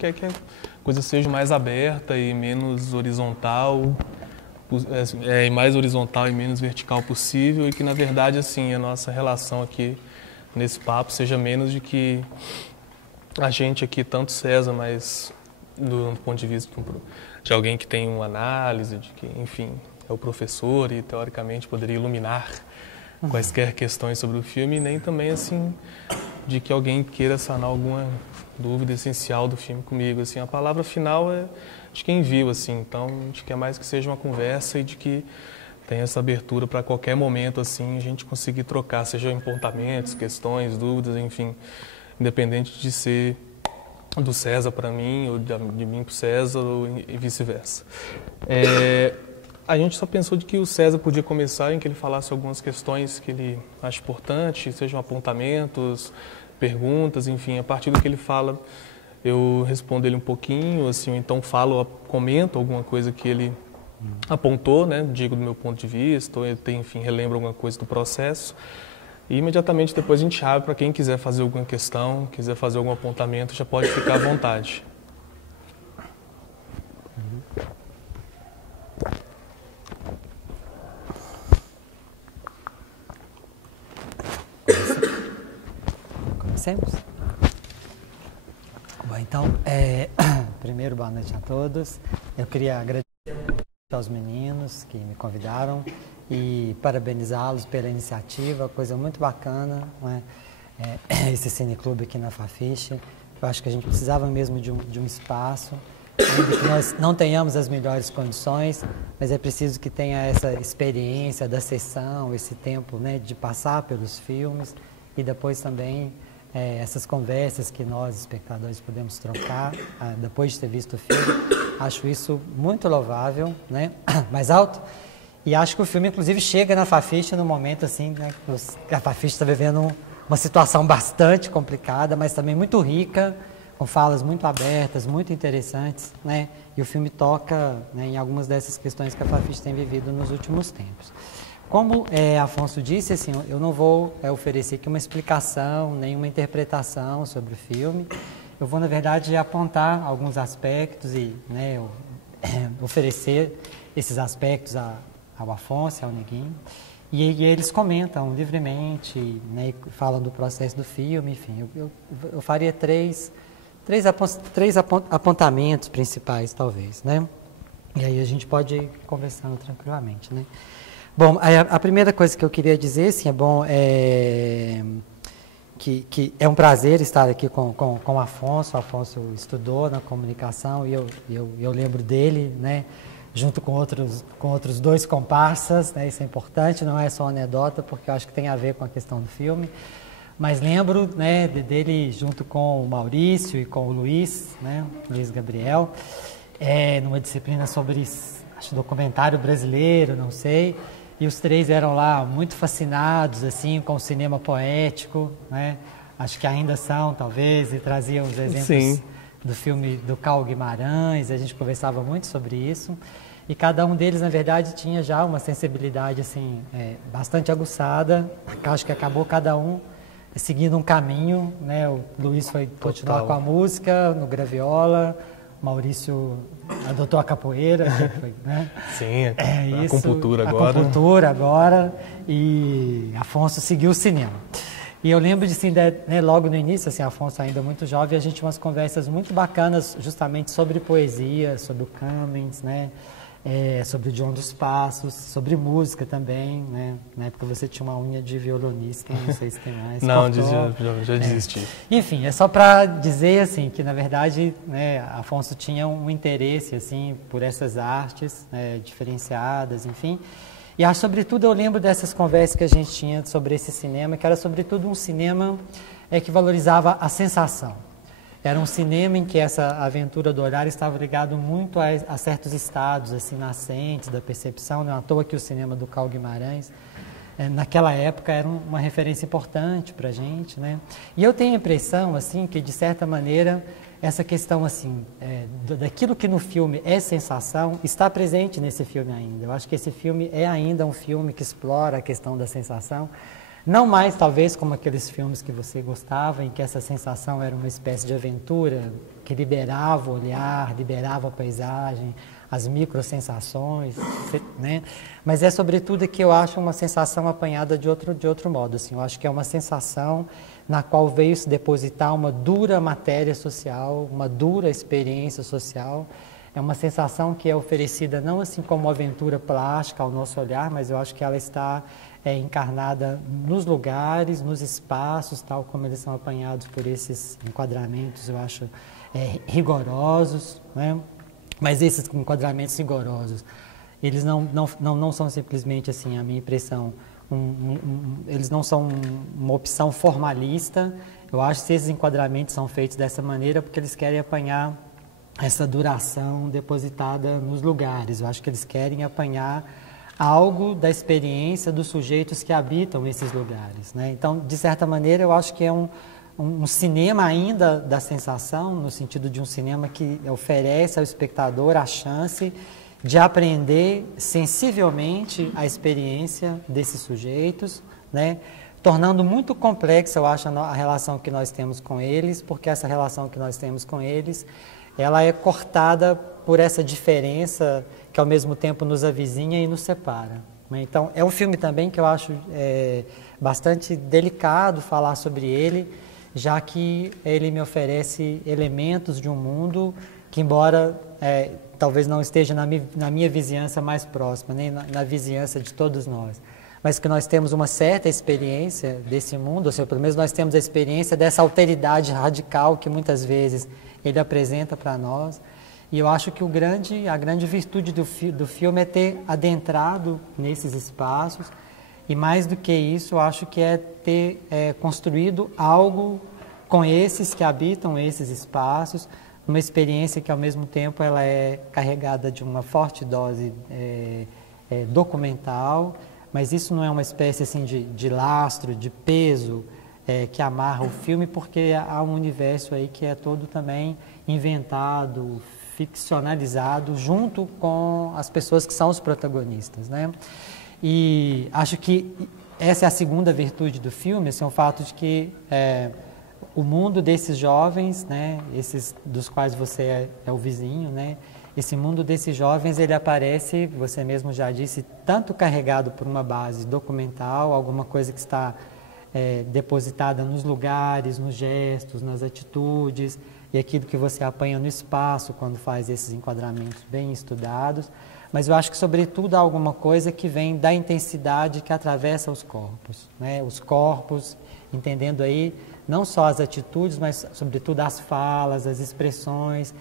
quer que a coisa seja mais aberta e menos horizontal, mais horizontal e menos vertical possível, e que, na verdade, assim, a nossa relação aqui nesse papo seja menos de que a gente aqui, tanto César, mas do ponto de vista de alguém que tem uma análise, de que, enfim, é o professor e, teoricamente, poderia iluminar quaisquer questões sobre o filme, e nem também, assim, de que alguém queira sanar alguma dúvida essencial do filme comigo. Assim, a palavra final é de quem viu, assim, então a gente quer mais que seja uma conversa e de que tenha essa abertura para qualquer momento, assim, a gente conseguir trocar, seja apontamentos, questões, dúvidas, enfim, independente de ser do César para mim ou de mim para o César e vice-versa. A gente só pensou de que o César podia começar em que ele falasse algumas questões que ele acha importante, sejam apontamentos, perguntas, enfim, a partir do que ele fala, eu respondo ele um pouquinho, assim, ou então comento alguma coisa que ele apontou, né, digo do meu ponto de vista, ou enfim, relembro alguma coisa do processo, e imediatamente depois a gente abre para quem quiser fazer alguma questão, quiser fazer algum apontamento, já pode ficar à vontade. Comecemos? Bom, então, primeiro, boa noite a todos. Eu queria agradecer aos meninos que me convidaram e parabenizá-los pela iniciativa, coisa muito bacana, não é? Esse cineclube aqui na Fafiche. Eu acho que a gente precisava mesmo de um espaço, ainda que nós não tenhamos as melhores condições, mas é preciso que tenha essa experiência da sessão, esse tempo, né, de passar pelos filmes e depois também essas conversas que nós, espectadores, podemos trocar depois de ter visto o filme. Acho isso muito louvável, né? Mais alto. E acho que o filme, inclusive, chega na Fafiche no momento assim, né, que a Fafiche está vivendo uma situação bastante complicada, mas também muito rica, com falas muito abertas, muito interessantes, né? E o filme toca, né, em algumas dessas questões que a Fafiche tem vivido nos últimos tempos. Como Afonso disse, assim, eu não vou oferecer aqui uma explicação, nem uma interpretação sobre o filme. Eu vou, na verdade, apontar alguns aspectos e, né, oferecer esses aspectos ao Afonso, ao Neguinho. E eles comentam livremente, né, falam do processo do filme, enfim. Eu faria três apontamentos principais, talvez, né? E aí a gente pode ir conversando tranquilamente, né? Bom, a primeira coisa que eu queria dizer, assim, que é um prazer estar aqui com o Afonso. O Afonso estudou na comunicação e eu lembro dele, né, junto com outros dois comparsas, né, isso é importante, não é só uma anedota, porque eu acho que tem a ver com a questão do filme, mas lembro, né, dele junto com o Maurício e com o Luiz, né, Luiz Gabriel, numa disciplina sobre, acho, documentário brasileiro, não sei. E os três eram lá muito fascinados, assim, com o cinema poético, né? Acho que ainda são, talvez, e traziam os exemplos Sim. do filme do Carl Guimarães, a gente conversava muito sobre isso. E cada um deles, na verdade, tinha já uma sensibilidade, assim, bastante aguçada. Acho que acabou cada um seguindo um caminho, né? O Luiz foi continuar com a música, no graviola. Maurício adotou a capoeira, né? Sim, a acupuntura agora. A acupuntura agora, e Afonso seguiu o cinema. E eu lembro de, assim, né, logo no início, assim, Afonso ainda muito jovem, a gente tinha umas conversas muito bacanas justamente sobre poesia, sobre o Campbell, né? Sobre o João dos Passos, sobre música também, né? Na época você tinha uma unha de violonista, não sei se tem mais. Não, já desisti. Enfim, é só para dizer, assim, que na verdade, né, Afonso tinha um interesse, assim, por essas artes, né, diferenciadas, enfim. E acho, sobretudo, eu lembro dessas conversas que a gente tinha sobre esse cinema, que era sobretudo um cinema que valorizava a sensação. Era um cinema em que essa aventura do olhar estava ligado muito a certos estados assim, nascentes da percepção. Não é à toa que o cinema do Carl Guimarães, naquela época, era uma referência importante para a gente, né? E eu tenho a impressão assim, que, de certa maneira, essa questão assim, daquilo que no filme é sensação está presente nesse filme ainda. Eu acho que esse filme é ainda um filme que explora a questão da sensação, Não mais, talvez, como aqueles filmes que você gostava, em que essa sensação era uma espécie de aventura, que liberava o olhar, liberava a paisagem, as microsensações, né? Mas é, sobretudo, que eu acho uma sensação apanhada de outro modo. Assim, eu acho que é uma sensação na qual veio se depositar uma dura matéria social, uma dura experiência social. É uma sensação que é oferecida não assim como uma aventura plástica ao nosso olhar, mas eu acho que ela está encarnada nos lugares, nos espaços, tal como eles são apanhados por esses enquadramentos, eu acho, rigorosos, né? Mas esses enquadramentos rigorosos, eles não são simplesmente, assim, a minha impressão, eles não são uma opção formalista. Eu acho que esses enquadramentos são feitos dessa maneira porque eles querem apanhar essa duração depositada nos lugares. Eu acho que eles querem apanhar algo da experiência dos sujeitos que habitam esses lugares, né? Então, de certa maneira, eu acho que é um cinema ainda da sensação, no sentido de um cinema que oferece ao espectador a chance de aprender sensivelmente a experiência desses sujeitos, né? Tornando muito complexa, eu acho, a relação que nós temos com eles, porque essa relação que nós temos com eles, ela é cortada por essa diferença que ao mesmo tempo nos avizinha e nos separa. Então, é um filme também que eu acho bastante delicado falar sobre ele, já que ele me oferece elementos de um mundo que, embora talvez não esteja na minha vizinhança mais próxima, nem na vizinhança de todos nós, mas que nós temos uma certa experiência desse mundo, ou seja, pelo menos nós temos a experiência dessa alteridade radical que muitas vezes ele apresenta para nós. E eu acho que a grande virtude do filme é ter adentrado nesses espaços, e mais do que isso, eu acho que é ter construído algo com esses que habitam esses espaços, uma experiência que ao mesmo tempo ela é carregada de uma forte dose documental, mas isso não é uma espécie assim de lastro, de peso que amarra o filme, porque há um universo aí que é todo também inventado, ficcionalizado, junto com as pessoas que são os protagonistas, né? E acho que essa é a segunda virtude do filme, assim, o fato de que o mundo desses jovens, né, esses dos quais você é o vizinho, né, esse mundo desses jovens, ele aparece, você mesmo já disse, tanto carregado por uma base documental, alguma coisa que está depositada nos lugares, nos gestos, nas atitudes, e aquilo que você apanha no espaço quando faz esses enquadramentos bem estudados, mas eu acho que, sobretudo, há alguma coisa que vem da intensidade que atravessa os corpos, né? Os corpos, entendendo aí não só as atitudes, mas, sobretudo, as falas, as expressões,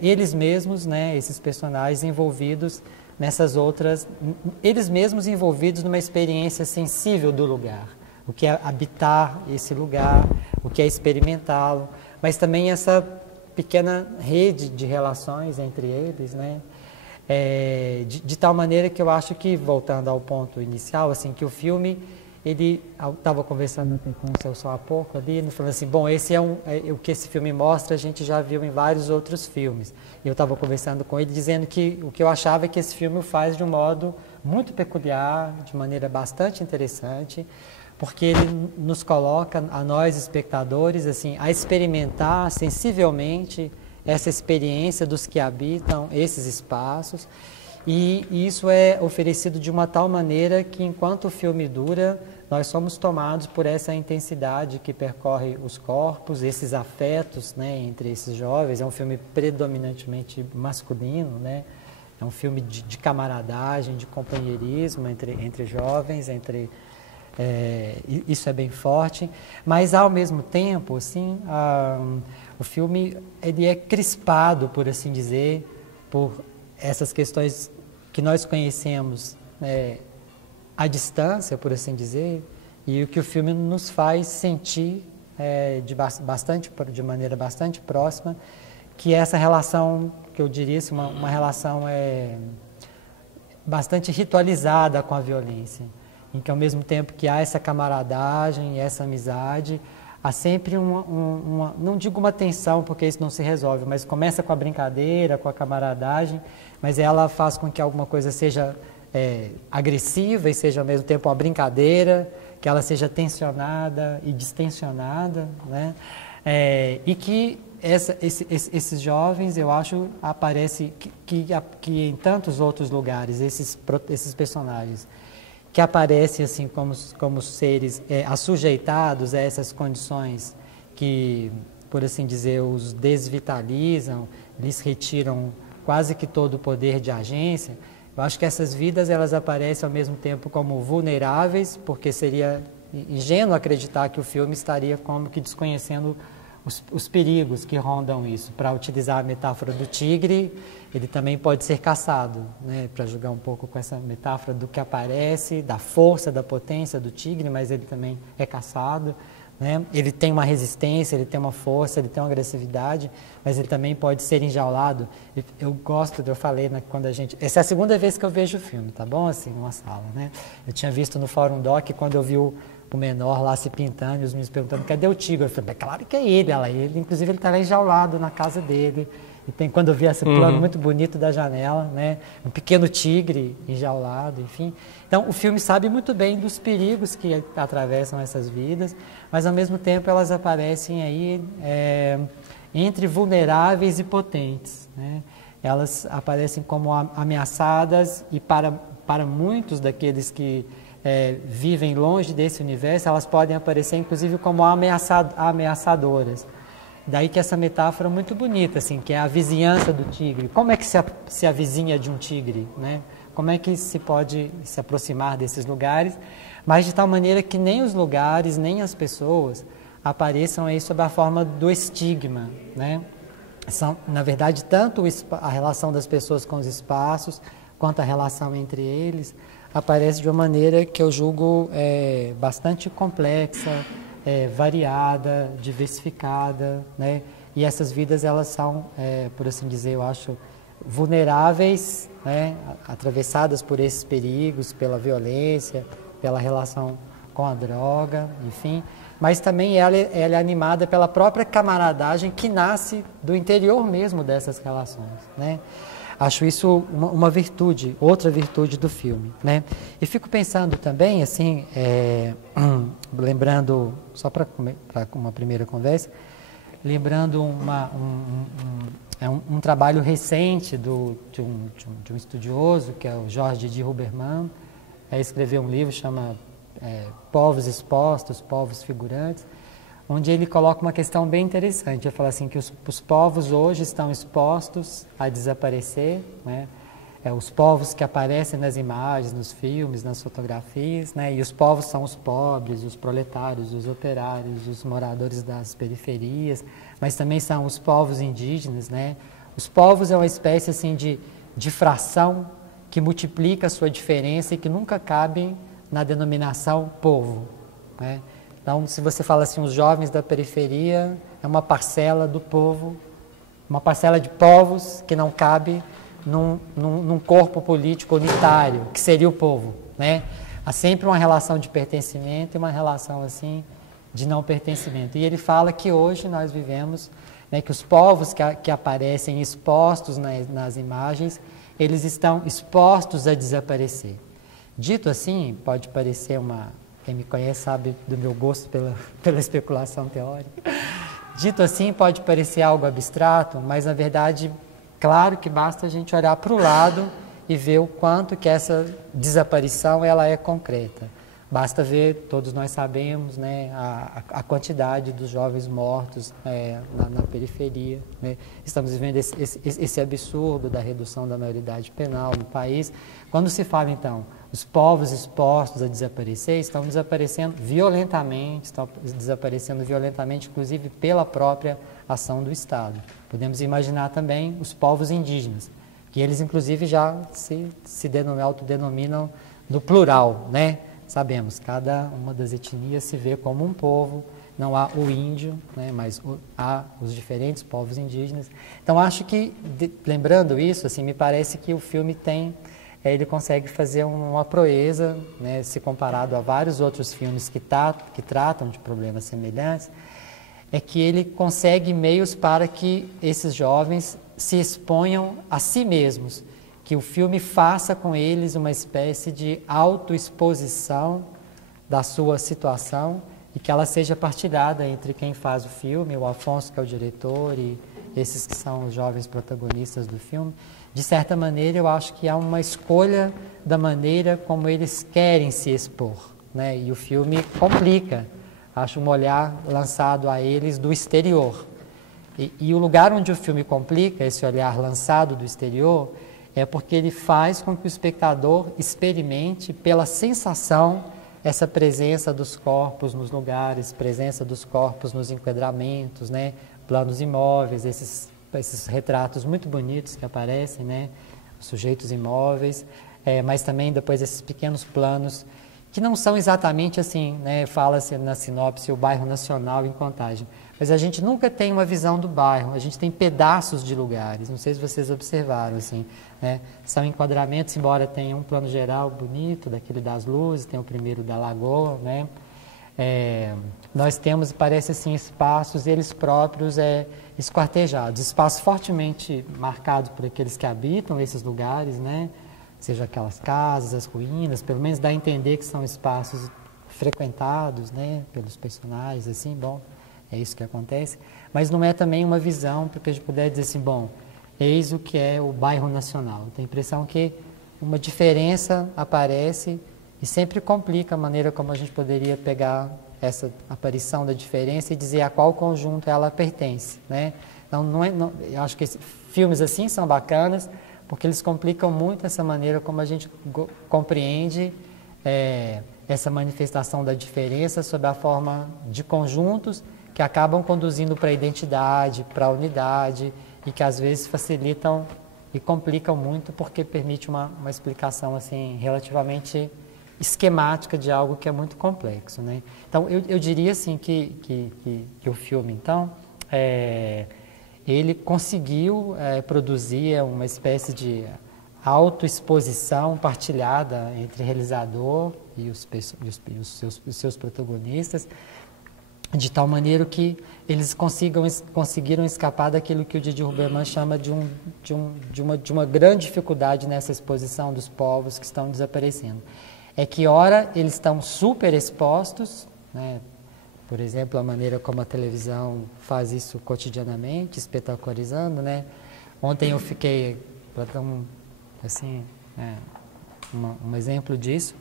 eles mesmos, né, esses personagens envolvidos nessas outras, eles mesmos envolvidos numa experiência sensível do lugar, o que é habitar esse lugar, o que é experimentá-lo, mas também essa pequena rede de relações entre eles, né? De tal maneira que eu acho que, voltando ao ponto inicial, assim, que o filme, eu estava conversando com o seu só há pouco ali, falando assim, bom, esse o que esse filme mostra, a gente já viu em vários outros filmes. E eu estava conversando com ele, dizendo que o que eu achava é que esse filme o faz de um modo muito peculiar, de maneira bastante interessante, porque ele nos coloca, a nós espectadores, assim, a experimentar sensivelmente essa experiência dos que habitam esses espaços, e isso é oferecido de uma tal maneira que, enquanto o filme dura, nós somos tomados por essa intensidade que percorre os corpos, esses afetos, né, entre esses jovens. É um filme predominantemente masculino, né? É um filme de camaradagem, de companheirismo entre jovens, isso é bem forte, mas ao mesmo tempo, assim, o filme ele é crispado, por assim dizer, por essas questões que nós conhecemos à distância, por assim dizer, e o que o filme nos faz sentir de maneira bastante próxima, que é essa relação, que eu diria assim, uma relação bastante ritualizada com a violência, em que ao mesmo tempo que há essa camaradagem, essa amizade, há sempre não digo uma tensão, porque isso não se resolve, mas começa com a brincadeira, com a camaradagem, mas ela faz com que alguma coisa seja agressiva e seja ao mesmo tempo uma brincadeira, que ela seja tensionada e distensionada, né? E que esses jovens, eu acho, aparece que em tantos outros lugares, esses personagens que aparecem assim como seres assujeitados a essas condições que, por assim dizer, os desvitalizam, lhes retiram quase que todo o poder de agência. Eu acho que essas vidas, elas aparecem ao mesmo tempo como vulneráveis, porque seria ingênuo acreditar que o filme estaria como que desconhecendo os perigos que rondam isso. Para utilizar a metáfora do tigre, ele também pode ser caçado, né? Para jogar um pouco com essa metáfora do que aparece, da força, da potência do tigre, mas ele também é caçado, né? Ele tem uma resistência, ele tem uma força, ele tem uma agressividade, mas ele também pode ser enjaulado. Eu gosto, eu falei, né, quando a gente... Essa é a segunda vez que eu vejo o filme, tá bom? Assim, numa sala, né? Eu tinha visto no Fórum Doc, quando eu vi o menor lá se pintando e os meninos perguntando, cadê o tigre? Eu falei, é claro que é ele, inclusive ele está lá enjaulado na casa dele. E tem, quando eu vi esse plano muito bonito da janela, né, um pequeno tigre enjaulado, enfim. Então, o filme sabe muito bem dos perigos que atravessam essas vidas, mas ao mesmo tempo elas aparecem aí entre vulneráveis e potentes, né? Elas aparecem como ameaçadas e para muitos daqueles que vivem longe desse universo, elas podem aparecer inclusive como ameaçadoras. Daí que essa metáfora é muito bonita, assim, que é a vizinhança do tigre. Como é que se avizinha de um tigre, né? Como é que se pode se aproximar desses lugares, mas de tal maneira que nem os lugares, nem as pessoas apareçam aí sob a forma do estigma, né? São, na verdade, tanto a relação das pessoas com os espaços, quanto a relação entre eles, aparece de uma maneira que eu julgo bastante complexa, variada, diversificada, né? E essas vidas, elas são, por assim dizer, eu acho, vulneráveis, né? Atravessadas por esses perigos, pela violência, pela relação com a droga, enfim. Mas também ela é animada pela própria camaradagem que nasce do interior mesmo dessas relações, né? Acho isso uma virtude, outra virtude do filme, né? E fico pensando também, assim, lembrando, só para uma primeira conversa, lembrando um trabalho recente de um estudioso, que é o Jorge de Huberman, escreveu um livro, chama Povos Expostos, Povos Figurantes, onde ele coloca uma questão bem interessante. Ele fala assim que os povos hoje estão expostos a desaparecer, né? Os povos que aparecem nas imagens, nos filmes, nas fotografias, né? E os povos são os pobres, os proletários, os operários, os moradores das periferias, mas também são os povos indígenas, né? Os povos é uma espécie assim de fração que multiplica a sua diferença e que nunca cabe na denominação povo, né? Então, se você fala assim, os jovens da periferia é uma parcela do povo, uma parcela de povos que não cabe num corpo político unitário, que seria o povo, né? Há sempre uma relação de pertencimento e uma relação assim de não pertencimento. E ele fala que hoje nós vivemos, né, que os povos que aparecem expostos nas imagens, eles estão expostos a desaparecer. Dito assim, pode parecer quem me conhece sabe do meu gosto pela especulação teórica. Dito assim, pode parecer algo abstrato, mas na verdade, claro que basta a gente olhar para o lado e ver o quanto que essa desaparição ela é concreta. Basta ver, todos nós sabemos, né, a quantidade dos jovens mortos na periferia, né? Estamos vivendo esse absurdo da redução da maioridade penal no país. Quando se fala, então, os povos expostos a desaparecer, estão desaparecendo violentamente, inclusive pela própria ação do Estado. Podemos imaginar também os povos indígenas, que eles, inclusive, já se autodenominam no plural, né? Sabemos, cada uma das etnias se vê como um povo, não há o índio, né, mas há os diferentes povos indígenas. Então, acho que, lembrando isso, assim, me parece que o filme ele consegue fazer uma proeza, né, se comparado a vários outros filmes que tratam de problemas semelhantes, é que ele consegue meios para que esses jovens se exponham a si mesmos, que o filme faça com eles uma espécie de autoexposição da sua situação e que ela seja partilhada entre quem faz o filme, o Afonso, que é o diretor, e esses que são os jovens protagonistas do filme. De certa maneira, eu acho que há uma escolha da maneira como eles querem se expor, né? E o filme complica, acho, um olhar lançado a eles do exterior. E o lugar onde o filme complica, esse olhar lançado do exterior, é porque ele faz com que o espectador experimente pela sensação essa presença dos corpos nos lugares, presença dos corpos nos enquadramentos, né? Planos imóveis, esses retratos muito bonitos que aparecem, né? Sujeitos imóveis, mas também depois esses pequenos planos que não são exatamente assim, né? Fala-se na sinopse o bairro nacional em Contagem, mas a gente nunca tem uma visão do bairro, a gente tem pedaços de lugares, não sei se vocês observaram, assim, né? São enquadramentos, embora tenha um plano geral bonito, daquele das luzes, tem o primeiro da lagoa, né? Nós temos, parece assim, espaços, eles próprios esquartejados, espaços fortemente marcados por aqueles que habitam esses lugares, né? Seja aquelas casas, as ruínas, pelo menos dá a entender que são espaços frequentados, né? Pelos personagens, assim, bom, é isso que acontece. Mas não é também uma visão, porque a gente puder dizer assim, bom, eis o que é o bairro nacional. Tem a impressão que uma diferença aparece e sempre complica a maneira como a gente poderia pegar essa aparição da diferença e dizer a qual conjunto ela pertence, né? Então, eu acho que filmes assim são bacanas, porque eles complicam muito essa maneira como a gente compreende essa manifestação da diferença sob a forma de conjuntos que acabam conduzindo para a identidade, para a unidade, e que às vezes facilitam e complicam muito porque permite uma explicação assim, relativamente esquemática de algo que é muito complexo, né? Então, eu diria assim que o filme, então, ele conseguiu produzir uma espécie de autoexposição partilhada entre realizador e os seus protagonistas, de tal maneira que eles conseguiram escapar daquilo que o Didi Huberman chama de uma grande dificuldade nessa exposição dos povos que estão desaparecendo. É que, ora, eles estão super expostos, né? Por exemplo, a maneira como a televisão faz isso cotidianamente, espetacularizando, né? Ontem eu fiquei, para dar um exemplo disso,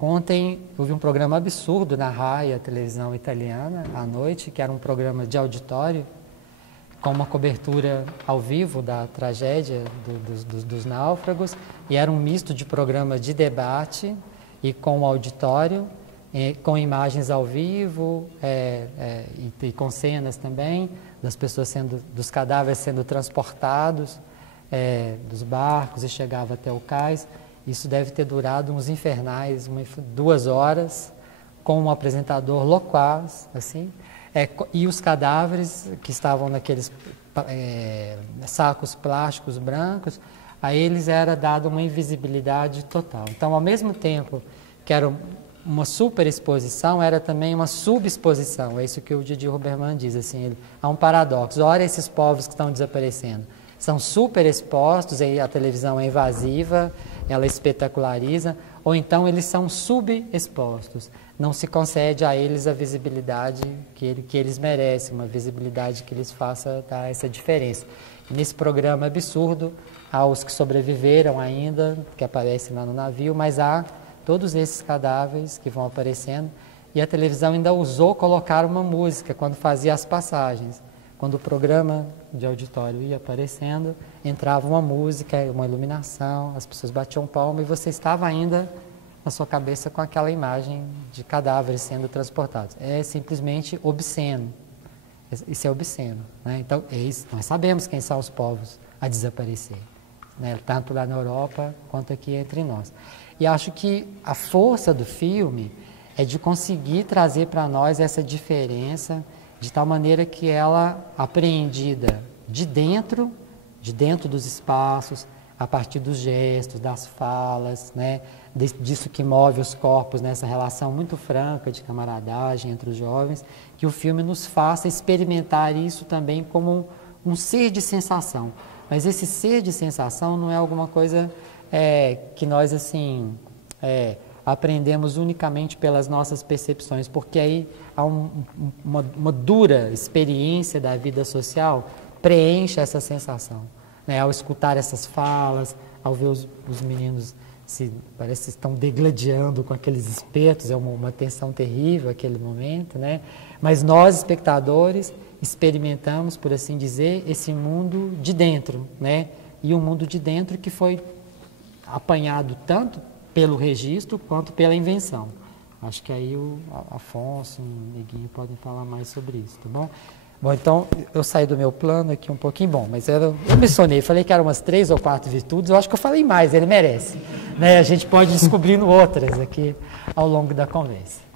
ontem eu vi um programa absurdo na RAI, a televisão italiana, à noite, que era um programa de auditório, com uma cobertura ao vivo da tragédia dos náufragos, e era um misto de programa de debate e com auditório, com imagens ao vivo e com cenas também das pessoas dos cadáveres sendo transportados dos barcos e chegava até o cais. Isso deve ter durado uns infernais, 2 horas, com um apresentador loquaz, assim, e os cadáveres que estavam naqueles sacos plásticos brancos, a eles era dada uma invisibilidade total. Então, ao mesmo tempo que era uma superexposição, era também uma subexposição. É isso que o Didi Huberman diz, assim, há um paradoxo. Ora, esses povos que estão desaparecendo são superexpostos, e a televisão é invasiva, ela espetaculariza, ou então eles são subexpostos. Não se concede a eles a visibilidade que eles merecem, uma visibilidade que lhes faça dar essa diferença. E nesse programa absurdo, há os que sobreviveram ainda, que aparecem lá no navio, mas há todos esses cadáveres que vão aparecendo, e a televisão ainda ousou colocar uma música quando fazia as passagens. Quando o programa de auditório ia aparecendo, entrava uma música, uma iluminação, as pessoas batiam palma e você estava ainda na sua cabeça com aquela imagem de cadáveres sendo transportados. É simplesmente obsceno. Isso é obsceno, né? Então, nós sabemos quem são os povos a desaparecer, né? Tanto lá na Europa quanto aqui entre nós. E acho que a força do filme é de conseguir trazer para nós essa diferença de tal maneira que ela, apreendida de dentro dos espaços, a partir dos gestos, das falas, né, disso que move os corpos, nessa relação muito franca de camaradagem entre os jovens, que o filme nos faça experimentar isso também como um ser de sensação. Mas esse ser de sensação não é alguma coisa que nós, assim, aprendemos unicamente pelas nossas percepções, porque aí há uma dura experiência da vida social preenche essa sensação, né? Ao escutar essas falas, ao ver os meninos parece que estão degladiando com aqueles espetos, é uma tensão terrível aquele momento, né? Mas nós, espectadores, experimentamos, por assim dizer, esse mundo de dentro, né? E um mundo de dentro que foi apanhado tanto pelo registro quanto pela invenção. Acho que aí o Afonso e o Neguinho podem falar mais sobre isso, tá bom? Bom, então, eu saí do meu plano aqui um pouquinho, bom, mas eu me sonei, falei que eram umas 3 ou 4 virtudes, eu acho que eu falei mais, ele merece, né? A gente pode ir descobrindo outras aqui ao longo da conversa.